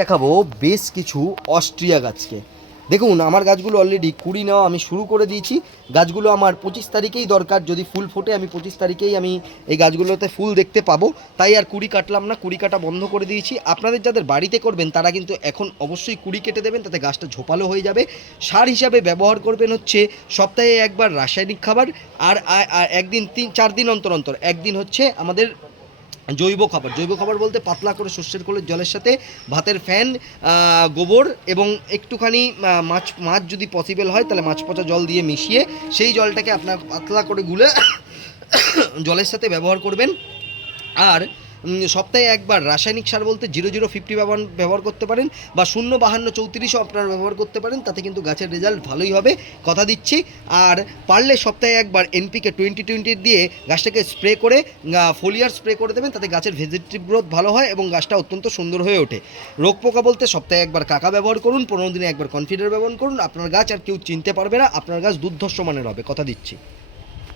দেখাবো বেশ কিছু অস্ট্রিয়া গাছকে। দেখুন, আমার গাছগুলো অলরেডি কুড়ি নেওয়া আমি শুরু করে দিয়েছি। গাছগুলো আমার পঁচিশ তারিখেই দরকার। যদি ফুল ফোটে, আমি পঁচিশ তারিখেই আমি এই গাছগুলোতে ফুল দেখতে পাবো। তাই আর কুড়ি কাটলাম না, কুড়ি কাটা বন্ধ করে দিয়েছি। আপনাদের যাদের বাড়িতে করবেন, তারা কিন্তু এখন অবশ্যই কুড়ি কেটে দেবেন, তাতে গাছটা ঝোপালো হয়ে যাবে। সার হিসাবে ব্যবহার করবেন হচ্ছে সপ্তাহে একবার রাসায়নিক খাবার, আর একদিন তিন, চার দিন অন্তর অন্তর। একদিন হচ্ছে আমাদের জৈব খাবার। জৈব খাবার বলতে পাতলা করে শস্যের কোলের জলের সাথে ভাতের ফ্যান গোবর এবং একটুখানি মাছ মাছ যদি পসিবল হয় তাহলে মাছ পচা জল দিয়ে মিশিয়ে সেই জলটাকে আপনার পাতলা করে গুলে জলের সাথে ব্যবহার করবেন। আর সপ্তাহে একবার রাসায়নিক সার বলতে জিরো জিরো ফিফটি ব্যবহার ব্যবহার করতে পারেন বা শূন্য বাহান্ন চৌত্রিশও আপনারা ব্যবহার করতে পারেন, তাতে কিন্তু গাছের রেজাল্ট ভালোই হবে, কথা দিচ্ছি। আর পারলে সপ্তাহে একবার এনপিকে টোয়েন্টি টোয়েন্টি দিয়ে গাছটাকে স্প্রে করে ফোলিয়ার স্প্রে করে দেবেন, তাতে গাছের ভেজিটেটিভ গ্রোথ ভালো হয় এবং গাছটা অত্যন্ত সুন্দর হয়ে ওঠে। রোগ পোকা বলতে সপ্তাহে একবার কাকা ব্যবহার করুন, পনেরো দিনে একবার কনফিডার ব্যবহার করুন, আপনার গাছ আর কেউ চিনতে পারবে না, আপনার গাছ দুর্ধর্ষ মানের হবে, কথা দিচ্ছি।